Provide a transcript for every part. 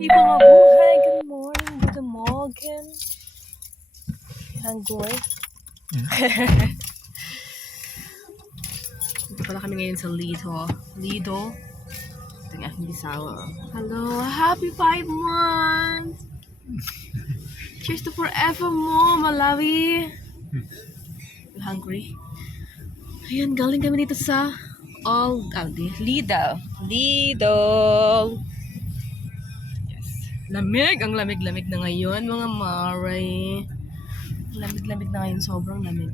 Ibang mabuhay, good morning, good morning. Hungry? Dito pala kami ngayon sa Lido. Lido. Ito yung aking bisawa. Hello, happy 5 months! Cheers to forevermore, Malawi! You hungry? Ayan, galing kami dito sa Lido. Lido! Yes. Lamig! Ang lamig-lamig na ngayon, mga maray. Lamig-lamig na ngayon, sobrang lamig.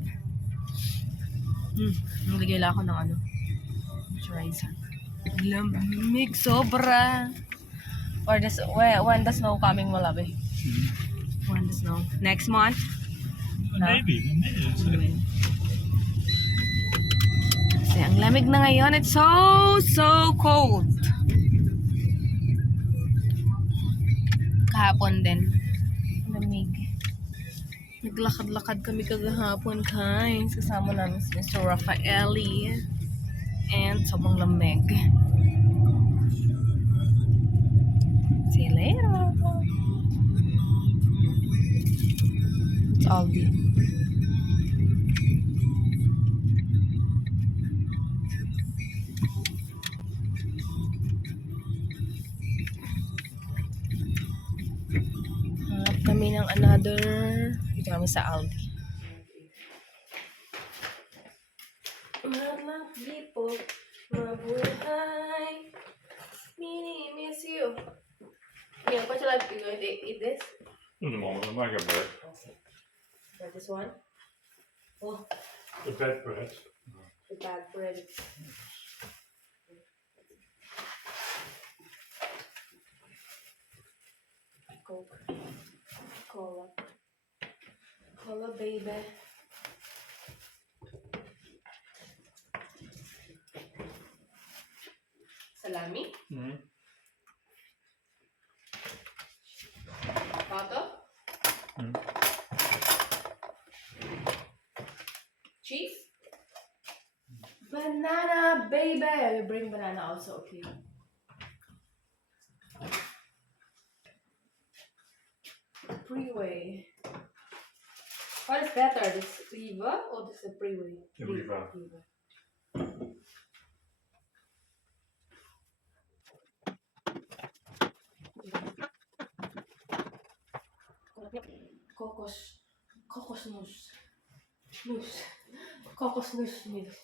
Naglagay lang ako ng moisturizer. Lamig, sobra. When the snow coming, Malawi? When the snow? Next month? Maybe. Kasi ang lamig na ngayon. It's so cold. Kahapon din. Lamig. Naglakad-lakad kami kagahapon, guys. Kasama namin si Mr. Rafaeli. And sobrang lamig. See you later. It's Aldi. Hanap kami ng another. Dito kami sa Aldi. Malaki po, mabuhay. Mini, miss you. Yeah, what you like? You going to eat this? In the moment, I might get bread. Like this one? Oh, The bed bread. the bad bread. Coke. Cola. Cola, baby. Salami? Mm-hmm. Pato? Mm. Cheese? Banana, baby! You bring banana also, okay. Freeway. What is better, this Riva or this freeway? The Riva. Kokos noodles. Kokos noodles.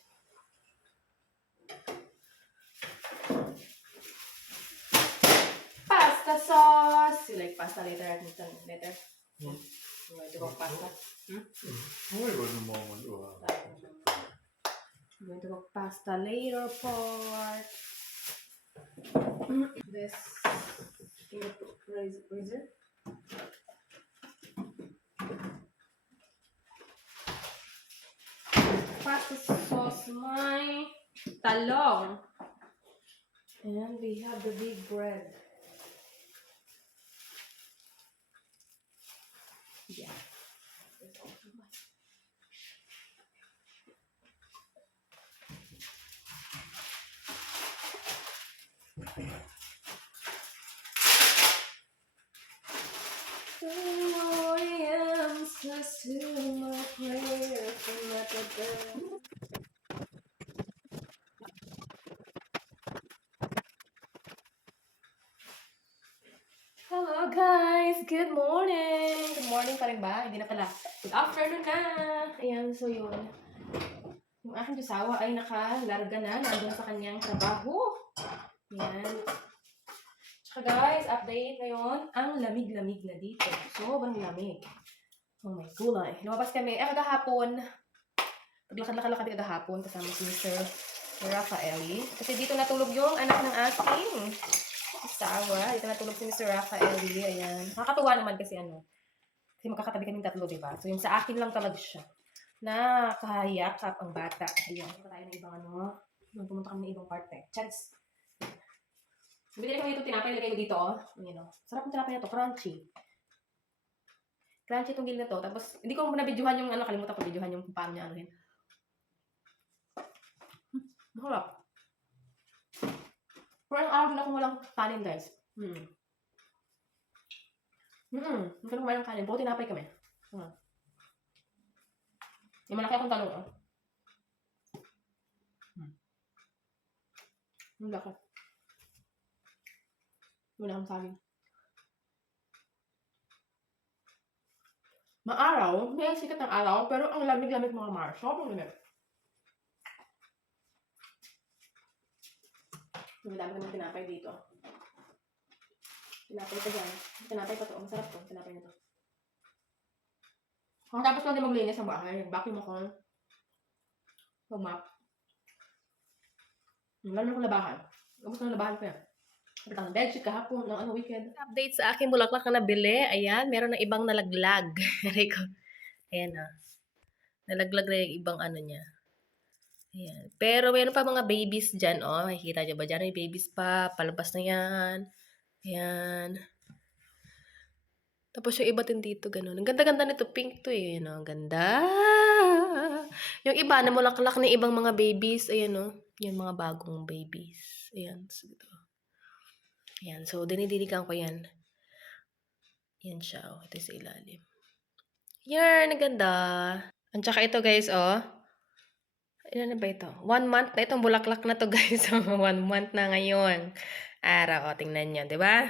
Pasta sauce. You like pasta later? Later. Mm. You want to cook pasta? Oh, it was a moment. Oh, I'm going to cook pasta later, part. This in the freezer. Pasta sauce, my talong. And we have the big bread. Yeah. That's also mine. Hello guys! Good morning! Good morning pa rin ba? Hindi na pala. Good afternoon na! Ayan, so yun. Yung aking asawa ay nakalarga na. Nandun sa kanyang trabaho. Ayan. Tsaka guys, update ngayon. Ang lamig-lamig na dito. Sobrang lamig. Oh my gulay. Lumabas kami. Kagahapon. Paglakad-lakad kami kagahapon kasama si Mr. Rafaeli. Kasi dito natulog yung anak ng aking asawa. Dito natulog si Mr. Rafaeli. Ayan. Nakakatuwa naman kasi kasi magkakatabi kaming tatlo, diba? So yung sa akin lang talaga siya. Nakahayakap ang bata. Ayan. Punta tayo ng ibang pumunta kami ng ibang parte. Chance. Binili ko itong tinapay, nilagay ko dito, oh. Ayan, oh. Sarap ng tinapay na to, crunchy. Crunchy itong gilid na to. Tapos, hindi ko na-videohan yung kalimutan ko videohan yung paano niya anuhin. Masarap. Pero ang araw din ako walang kanin, guys. Hindi ko na kumain ng kanin. Buko tinapay kami. Yung malaki akong talong, oh. Ang laki. Wala akong saging. Maaraw, may sikat ng araw, pero ang lamig-lamig mga Mars. Sobrang lamig. Ang dami naman tinapay dito. Tinapay pa dyan. Tinapay pa to. Ang sarap to. Tinapay na to. Kung tapos lang din maglinis ng bahay, vacuum ako. Pag-map. Lalo na kong labahan. Ubus na labahan ko yan. Kapit ang bedsheet kahapon ng weekend. Update sa aking bulaklak na nabili. Ayan, meron na ibang nalaglag. Ayan na. Nalaglag na yung ibang niya. Ayan. Pero meron pa mga babies dyan, oh. Makikita nyo ba dyan? May babies pa. Palabas na yan. Ayan. Tapos yung iba din dito, ganun. Ang ganda-ganda nito. Pink to eh. Ayan, oh. Ang ganda. Yung iba, namulaklak na ibang mga babies. Ayan, oh. Yan, mga bagong babies. Ayan. So, ayan. So, dinidiligan ko yan. Yan siya, oh. Ito sa ilalim. Yan, ang ganda. At saka ito, guys, oh. Ilan na ba ito? 1 month na itong bulaklak na to, guys. 1 month na ngayon. Araw, o, tingnan nyo, di ba?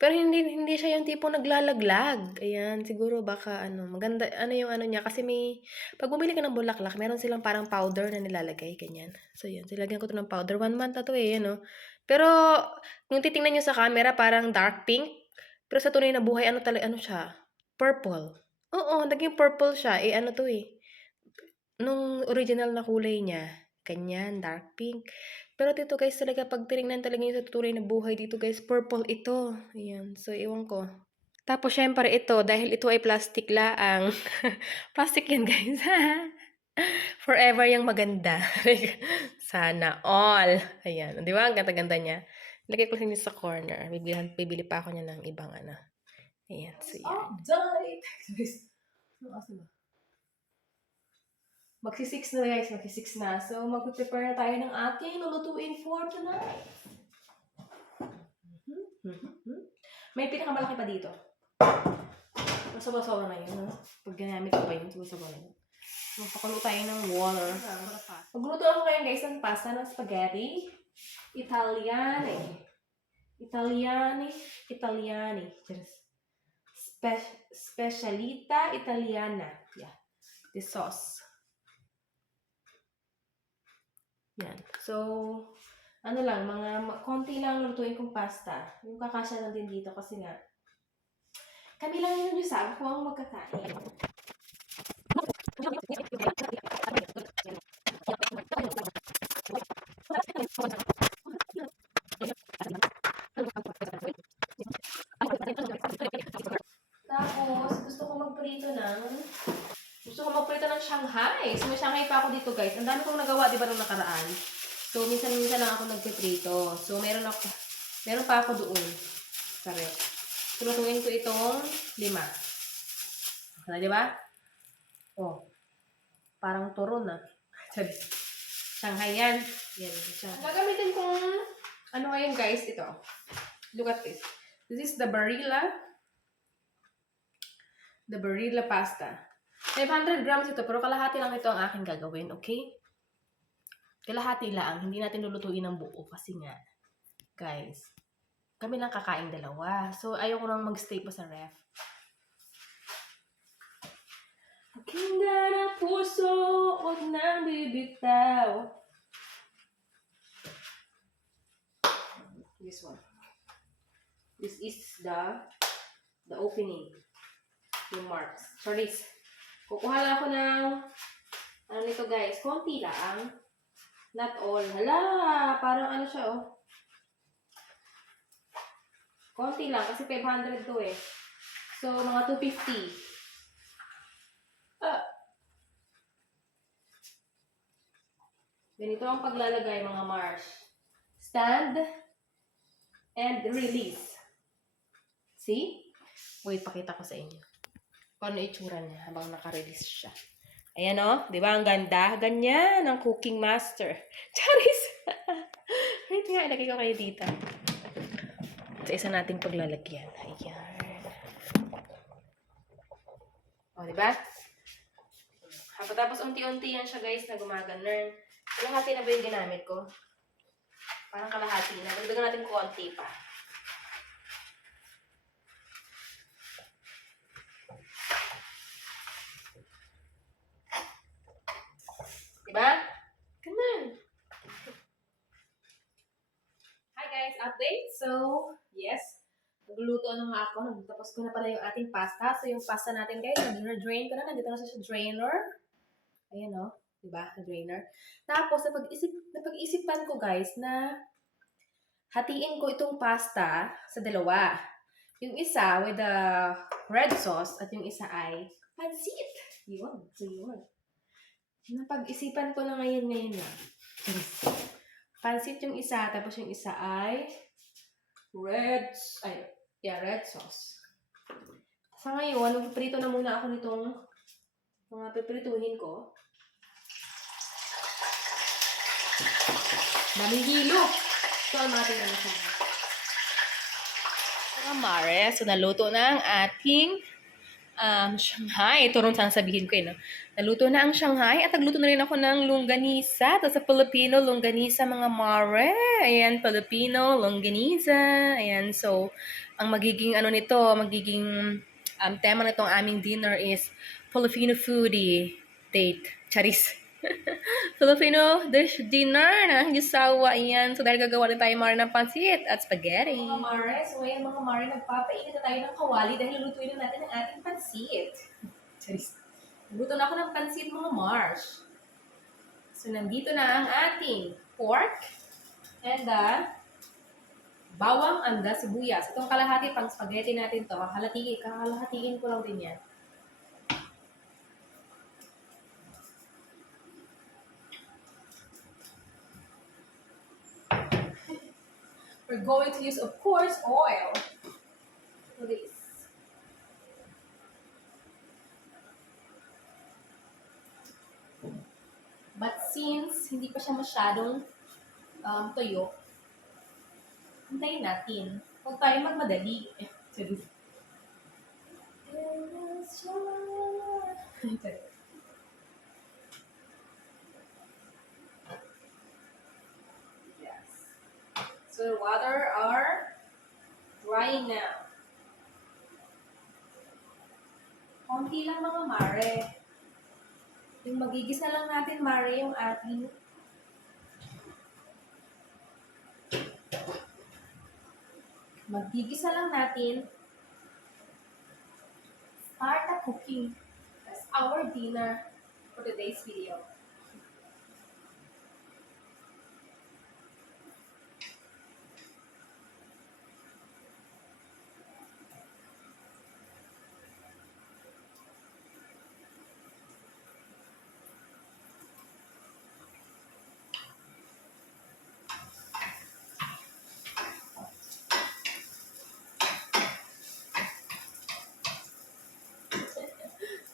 Pero hindi siya yung tipo naglalaglag. Ayan, siguro baka maganda, yung niya. Kasi pag bumili ka ng bulaklak, meron silang parang powder na nilalagay, ganyan. So, yun, silagyan ko to ng powder. 1 month na to eh, Pero, kung titingnan nyo sa camera, parang dark pink. Pero sa tunay na buhay, ano siya? Purple. Oo, naging purple siya. To eh. Nung original na kulay niya, ganyan, dark pink. Pero dito guys, talaga pag tinignan talaga yung sa tutuloy na buhay dito guys, purple ito. Ayan, so iwan ko. Tapos syempre ito, dahil ito ay plastic laang. Plastic yan guys. Forever yung maganda. Sana all. Ayan, di ba? Ang ganda-ganda niya. Lagay ko sa inyo sa corner. Bibili pa ako niya ng ibang Ayan, so yan. Magsi-6 na guys, magsi-6 na. So, mag-prepare na tayo ng ating lulutuin for tonight. May pinakamalaki pa dito. Masabaw-sabaw na yun. Pag ginamit ko pa yun, masabaw na yun. Magpakulo tayo ng water. Magluto ako ngayon guys ng pasta ng spaghetti. Italiani. Specialita Italiana. Yeah. This sauce. Yan. So, konti lang lutuin kong pasta. Yung kakasya lang din dito kasi nga, kami lang yun yung sabi ko ang magkakain. Tapos, gusto ko magprito ng Shanghai. So, may Shanghai pa ako dito, guys. Ang dami kong nagawa, di ba, nung nakaraan. So, minsan lang ako nagpiprito. So, meron pa ako doon. Sorry. So, lutuin ko itong 5. Okay, di ba? Oh. Parang turon, Sabi. Shanghai yan. Yan. Gagamitin kong, ngayon, guys, ito. Look at this. This is the Barilla. The Barilla pasta. 500 grams ito, pero kalahati lang ito ang aking gagawin, okay? Kalahati lang, hindi natin lulutuin ng buo kasi nga, guys, kami lang kakain 2. So, ayaw ko nang mag-stay pa sa ref. Aking na puso, huwag nang bibitaw. This one. This is the opening. Yung marks. Sorry. Kukuha lang ako ng nito guys. Konti lang. Not all. Hala! Parang siya Konti lang kasi 500 to eh. So, mga 250. Ganito ang paglalagay mga Mars. Stand and release. See? Wait, pakita ko sa inyo. Paano itsura niya habang naka-release siya. Ayan di ba? Ang ganda. Ganyan ang cooking master. Charis! Wait nga, ilagay ko kayo dito. Sa isa nating paglalagyan. Ayan. O, diba? Tapos unti-unti yan siya guys na gumaganon. Kalahati na ba yung ginamit ko? Parang kalahati na. Dagdagan natin konti pa. Diba? Ganun. Hi guys, update. So, yes. Nagluluto na nga ako. Tapos ko na pala yung ating pasta. So, yung pasta natin guys, nag-drain ko na. Nandito na siya sa drainer. Ayan o. Diba? Drainer. Tapos, napag-isipan ko guys na hatiin ko itong pasta sa dalawa. Yung isa with the red sauce at yung isa ay pansit. Yun. So, yun. Napag-isipan ko na ngayon na. Pansit yung isa, tapos yung isa ay red sauce. Sa ngayon, magpiprito na muna ako nitong mga piprituhin ko. Daming hilo. So, natin na siya. Mga mare, so naluto na ang ating Shanghai. Ito rin saan sabihin ko no? Naluto na ang Shanghai at nagluto na rin ako ng longganisa. Ito sa Filipino, longganisa mga mare. Ayan, Filipino, longganisa. Ayan, so, ang magiging tema nitong aming dinner is Filipino foodie date. Charis. Filipino dish dinner na gisawa. Ayan, so dahil gagawa rin tayo mare ng pansit at spaghetti. Mga mare, so ayan mga mare, nagpapainit na tayo ng kawali dahil lutuin na natin ang ating pansit. Charis. Luto na ako ng pansit mga Mars. So, nandito na ang ating pork and the bawang and the sibuyas. Itong kalahati pang spaghetti natin to. Kakalahatiin ko lang din yan. We're going to use, of course, oil for this. But since hindi pa siya masyadong tuyo, hintayin natin. Huwag tayo magmadali. Yes. So the water are drying now. Konti lang mga mare. Yung magigisa lang natin, mare, yung ating magigisa lang natin. Start the cooking. That's our dinner for today's video.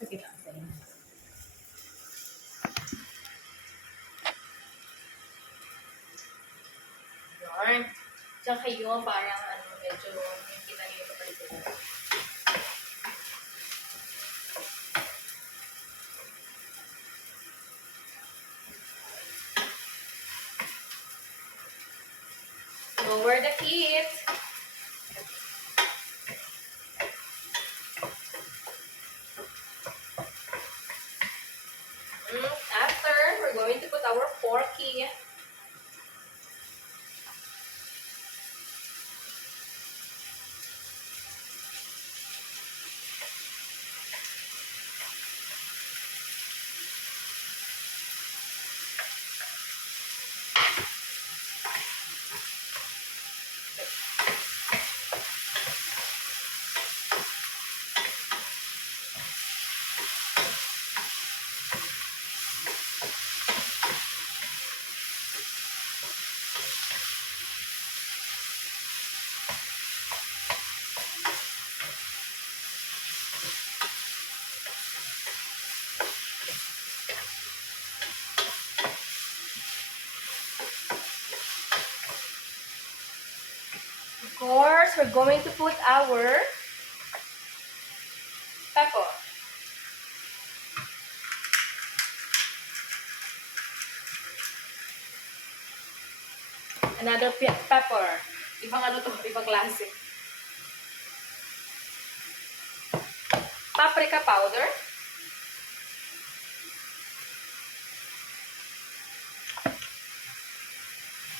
Okay, yarn. Diyan kayo, parang medyo kita niyo yung kapalit ko. Lower the heat. After, we're going to put our porky. Of course, we're going to put our pepper. Another pepper. Ibang ano to, ibang klase. Paprika powder.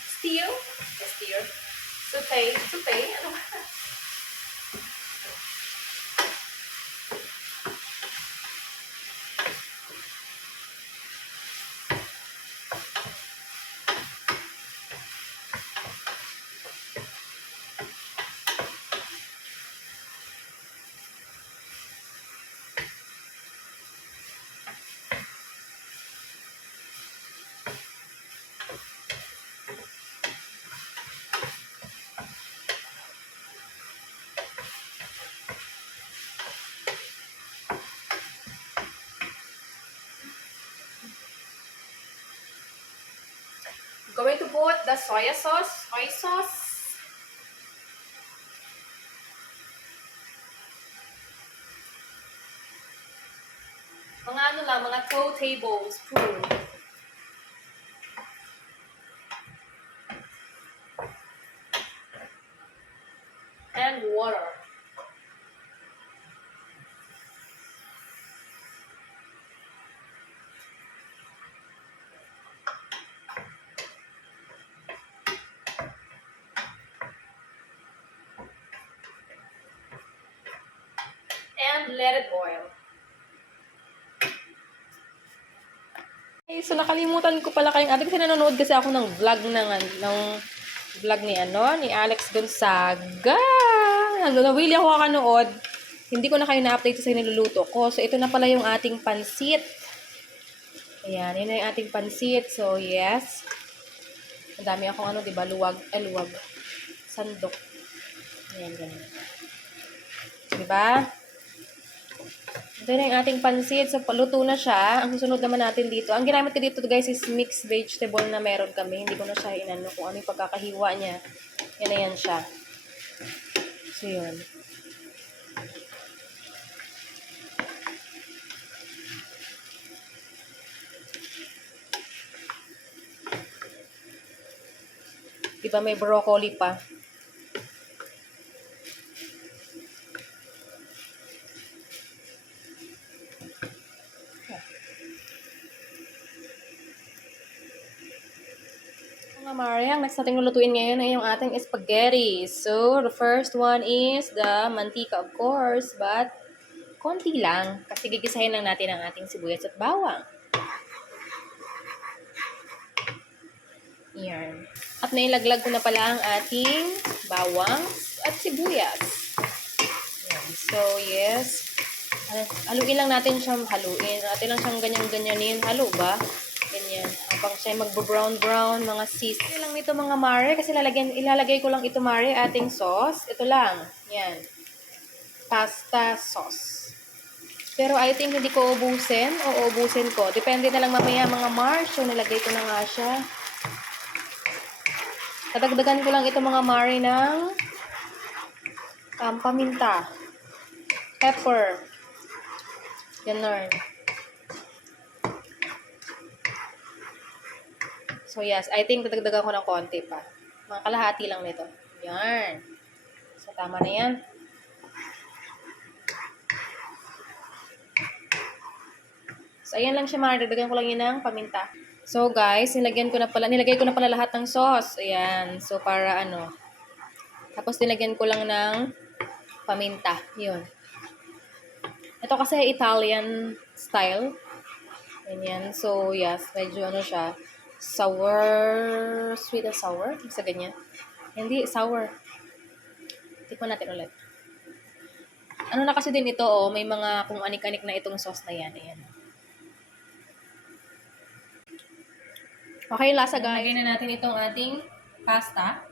Steer. Saute. Ano ba? Going to put the soy sauce. Mga ano lang, mga 2 tablespoon. And water. And let it boil. Okay, so nakalimutan ko pala kayong ate kasi nanonood kasi ako ng vlog vlog ni Alex Gonzaga. Nawili ako kakanood. Hindi ko na kayo na-update sa niluluto ko. So, ito na pala yung ating pansit. Ayan, yun na yung ating pansit. So, yes. Ang dami akong ano, diba? Luwag. Sandok. Ayan, ganun. So, diba? Ito na yung ating pansit. So, paluto na siya. Ang susunod naman natin dito. Ang ginamit ko dito, guys, is mixed vegetable na meron kami. Hindi ko na siya inano kung ano yung pagkakahiwa niya. Yan na yan siya. So, yun. Diba may broccoli pa. Mga Mari, ang next natin lulutuin ngayon ay yung ating spaghetti. So, the first one is the mantika, of course, but konti lang. Kasi gigisahin lang natin ang ating sibuyas at bawang. Yan. At nailaglag ko na pala ang ating bawang at sibuyas. Yan. So, yes. Haluin lang natin siyang haluin. Natin lang siyang ganyan-ganyanin. Halo ba? Ganyan. Habang siya magbo-brown-brown, mga sis. Ito lang nito mga Mare. Kasi ilalagay ko lang ito Mare, ating sauce. Ito lang. Yan. Pasta sauce. Pero I think hindi ko ubusin o ubusin ko. Depende na lang mamaya mga Mare. So, nilagay ko na nga siya. Dadagdagan ko lang ito mga Mare ng paminta. Pepper. Ganun. So yes, I think dadagdagan ko ng konti pa. Mga kalahati lang nito. Yan. So tama na yan. So ayan lang siya Mare. Dadagdagan ko lang yun ng paminta. So guys, nilagay ko na pala lahat ng sauce. Ayan. So para ano. Tapos nilagyan ko lang ng paminta. Yun. Ito kasi Italian style. Ganyan. So yes, medyo ano siya. Sour. Sweet and sour. Basta ganyan. Hindi, sour. Tikman natin ulit. Ano na kasi din ito, oh. May mga kung anik-anik na itong sauce na yan. Ayan. Okay, lasa guys. Lagay na natin itong ating pasta.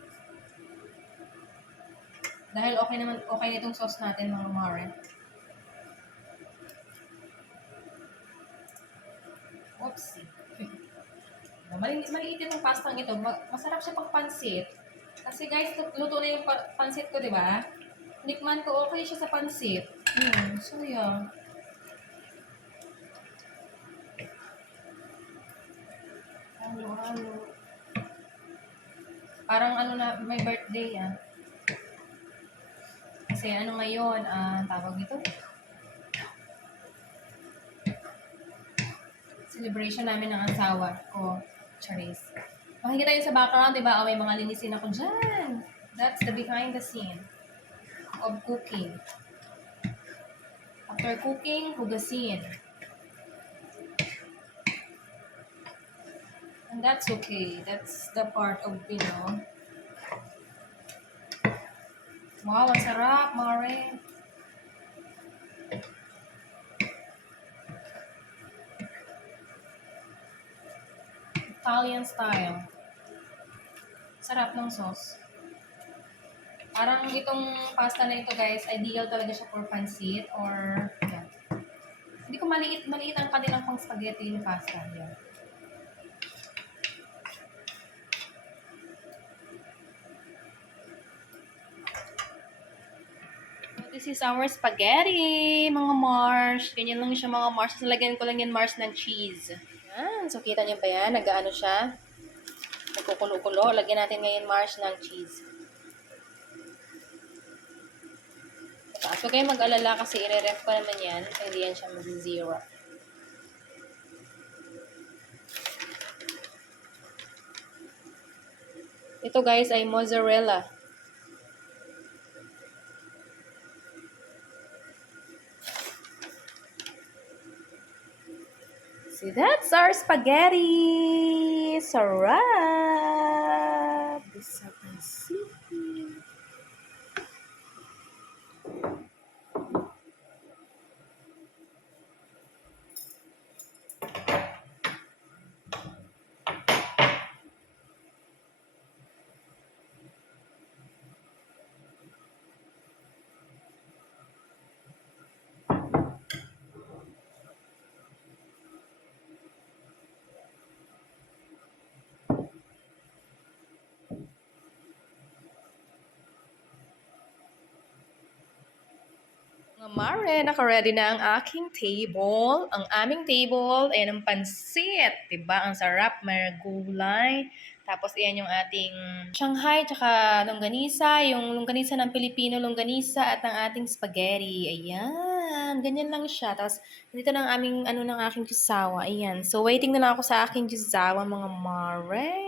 Dahil okay na itong sauce natin mga Mare. Oopsie. Maliit yung pastang ito. Masarap siya pang pansit. Kasi guys, luto na yung pansit ko, di ba? Nikman ko, okay siya sa pansit. So yeah. Halo. Parang ano na, may birthday ah. Kasi ano ngayon, tawag dito? Celebration namin ng asawa ko. Charis. Makikita yun sa background, di ba? May mga linisin ako dyan. That's the behind the scene of cooking. After cooking, hugasin. And that's okay. That's the part of, wow, ang sarap, Mare. Italian style. Sarap ng sauce. Parang itong pasta na ito, guys, ideal talaga siya for pancit or, yan. Hindi ko maliit ang kanilang pang spaghetti ni pasta. Yan. This is our spaghetti, mga Mars. Ganyan lang siya, mga Mars. Nalagyan ko lang yan, Mars, ng cheese. Yan. So, kita niyo ba yan? Nag-ano siya? Nagkukulo-kulo. Lagyan natin ngayon, Mars, ng cheese. Sa taas. Huwag kayong mag-alala kasi i-ref ko naman yan. So, hindi yan siya mag-zero. Ito, guys, ay mozzarella. See, that's our spaghetti! Sarap! This is pancit. Mga Mare, naka-ready na ang aking table. Ang aming table, ayan ang pansit. Diba? Ang sarap, may gulay. Tapos, ayan yung ating Shanghai, tsaka longganisa. Yung longganisa ng Pilipino, longganisa, at ang ating spaghetti. Ayan. Ganyan lang siya. Tapos, dito na ang aming, ng aking jusawa. Ayan. So, waiting na lang ako sa aking jusawa, mga Mare.